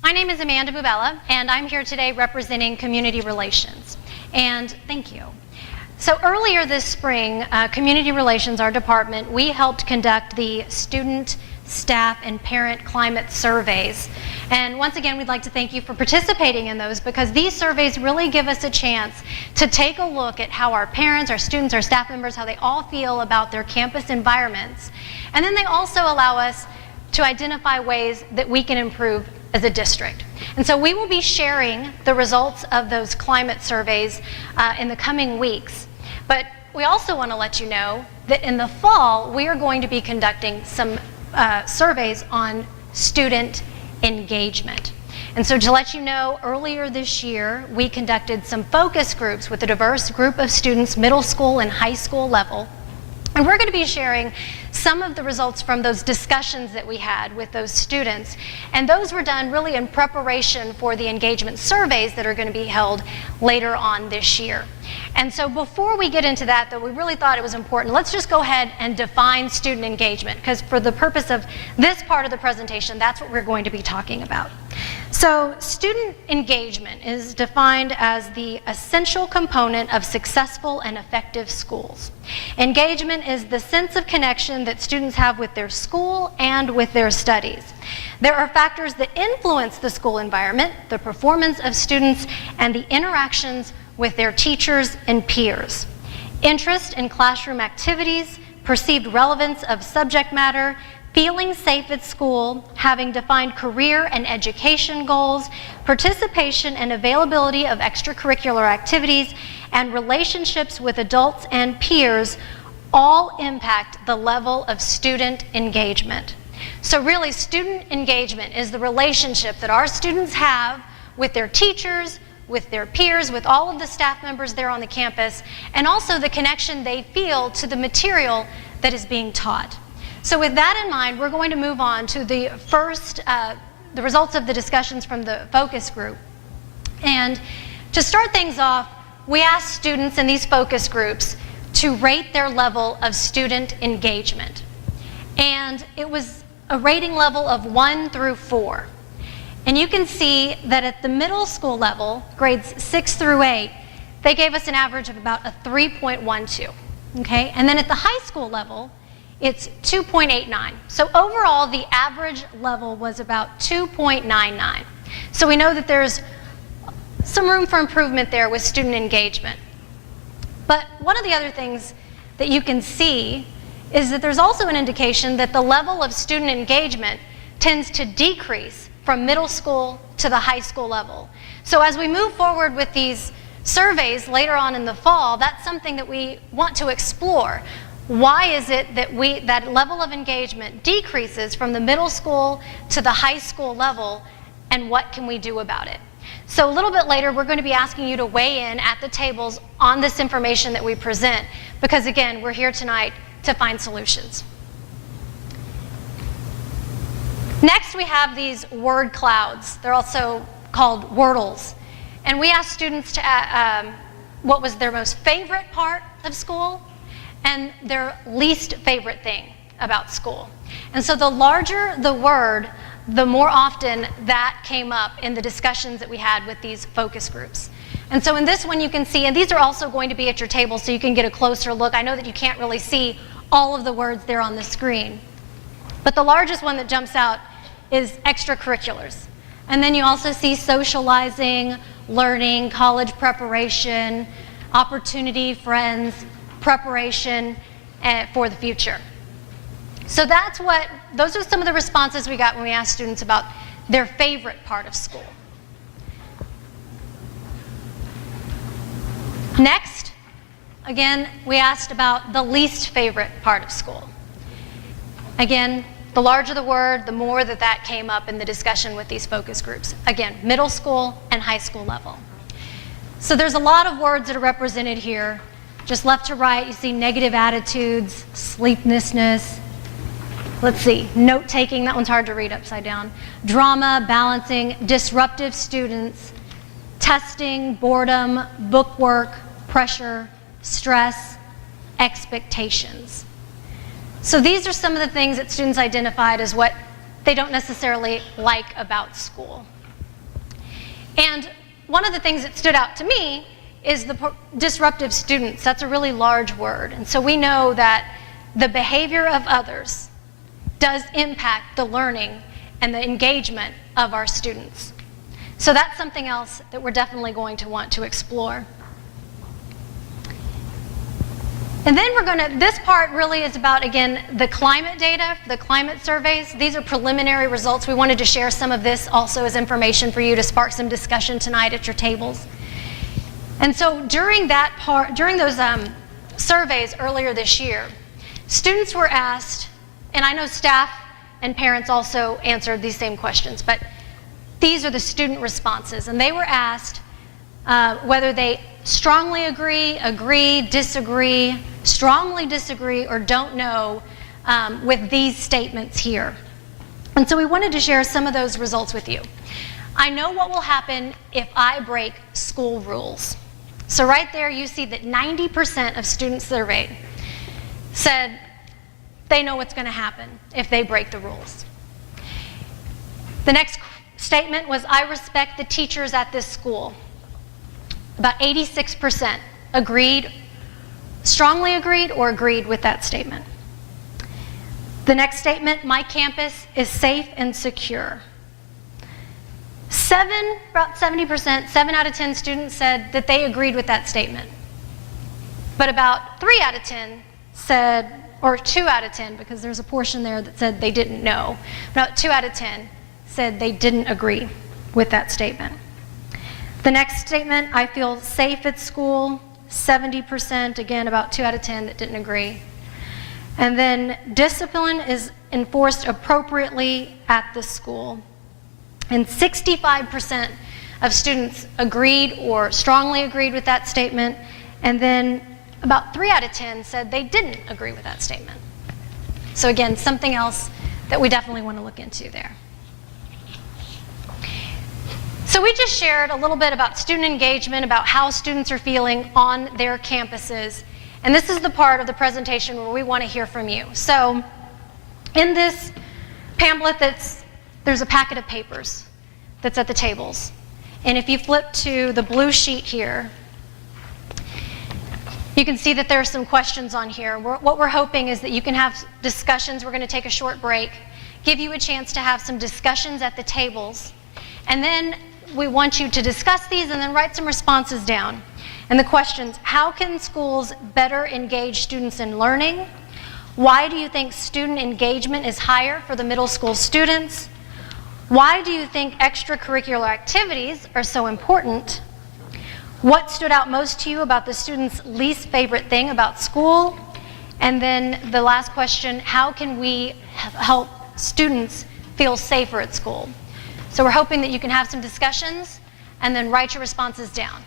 My name is Amanda Bubella, and I'm here today representing Community Relations. And thank you. So earlier this spring, Community Relations, our department, we helped conduct the student, staff, and parent climate surveys. And once again, we'd like to thank you for participating in those, because these surveys really give us a chance to take a look at how our parents, our students, our staff members, how they all feel about their campus environments. And then they also allow us to identify ways that we can improve as a district. And so we will be sharing the results of those climate surveys in the coming weeks. But we also want to let you know that in the fall, we are going to be conducting some surveys on student engagement. And so to let you know, earlier this year, we conducted some focus groups with a diverse group of students, middle school and high school level. And we're going to be sharing some of the results from those discussions that we had with those students. And those were done really in preparation for the engagement surveys that are going to be held later on this year. And so before we get into that, though, we really thought it was important. Let's just go ahead and define student engagement, because for the purpose of this part of the presentation, that's what we're going to be talking about. So student engagement is defined as the essential component of successful and effective schools. Engagement is the sense of connection that students have with their school and with their studies. There are factors that influence the school environment, the performance of students, and the interactions with their teachers and peers. Interest in classroom activities, perceived relevance of subject matter, feeling safe at school, having defined career and education goals, participation and availability of extracurricular activities, and relationships with adults and peers all impact the level of student engagement. So really, student engagement is the relationship that our students have with their teachers, with their peers, with all of the staff members there on the campus, and also the connection they feel to the material that is being taught. So with that in mind, we're going to move on to the first, the results of the discussions from the focus group. And to start things off, we asked students in these focus groups to rate their level of student engagement. And it was a rating level of 1 through 4. And you can see that at the middle school level, grades 6 through 8, they gave us an average of about a 3.12, okay? And then at the high school level, it's 2.89. So overall, the average level was about 2.99. So we know that there's some room for improvement there with student engagement. But one of the other things that you can see is that there's also an indication that the level of student engagement tends to decrease from middle school to the high school level. So as we move forward with these surveys later on in the fall, that's something that we want to explore. Why is it that that level of engagement decreases from the middle school to the high school level, and what can we do about it? So a little bit later, we're going to be asking you to weigh in at the tables on this information that we present, because again, we're here tonight to find solutions. Next, we have these word clouds. They're also called wordles. And we asked students to what was their most favorite part of school and their least favorite thing about school. And so the larger the word, the more often that came up in the discussions that we had with these focus groups. And so in this one you can see, and these are also going to be at your table so you can get a closer look. I know that you can't really see all of the words there on the screen. But the largest one that jumps out is extracurriculars. And then you also see socializing, learning, college preparation, opportunity, friends, preparation for the future. So those are some of the responses we got when we asked students about their favorite part of school. Next, again, we asked about the least favorite part of school. Again, the larger the word, the more that came up in the discussion with these focus groups. Again, middle school and high school level. So there's a lot of words that are represented here. Just left to right, you see negative attitudes, sleeplessness. Let's see, note-taking, that one's hard to read upside down. Drama, balancing, disruptive students, testing, boredom, bookwork, pressure, stress, expectations. So these are some of the things that students identified as what they don't necessarily like about school. And one of the things that stood out to me is the disruptive students. That's a really large word. And so we know that the behavior of others does impact the learning and the engagement of our students. So that's something else that we're definitely going to want to explore. And then this part really is about, again, the climate data, the climate surveys. These are preliminary results. We wanted to share some of this also as information for you to spark some discussion tonight at your tables. And so during those surveys earlier this year, students were asked, and I know staff and parents also answered these same questions, but these are the student responses. And they were asked whether they strongly agree, disagree, strongly disagree, or don't know with these statements here. And so we wanted to share some of those results with you. I know what will happen if I break school rules. So right there you see that 90% of students surveyed said they know what's going to happen if they break the rules. The next statement was, I respect the teachers at this school. About 86% agreed, strongly agreed, or agreed with that statement. The next statement, my campus is safe and secure. About 70%, 7 out of 10 students said that they agreed with that statement. But about 3 out of 10 said, or 2 out of 10, because there's a portion there that said they didn't know. About 2 out of 10 said they didn't agree with that statement. The next statement, I feel safe at school, 70%, again, about 2 out of 10 that didn't agree. And then discipline is enforced appropriately at the school. And 65% of students agreed or strongly agreed with that statement. And then about 3 out of 10 said they didn't agree with that statement. So again, something else that we definitely want to look into there. So we just shared a little bit about student engagement, about how students are feeling on their campuses. And this is the part of the presentation where we want to hear from you. So in this pamphlet, there's a packet of papers that's at the tables. And if you flip to the blue sheet here, you can see that there are some questions on here. What we're hoping is that you can have discussions. We're going to take a short break, give you a chance to have some discussions at the tables. And then we want you to discuss these and then write some responses down. And the questions, how can schools better engage students in learning? Why do you think student engagement is higher for the middle school students? Why do you think extracurricular activities are so important? What stood out most to you about the students' least favorite thing about school? And then the last question, how can we help students feel safer at school? So we're hoping that you can have some discussions and then write your responses down.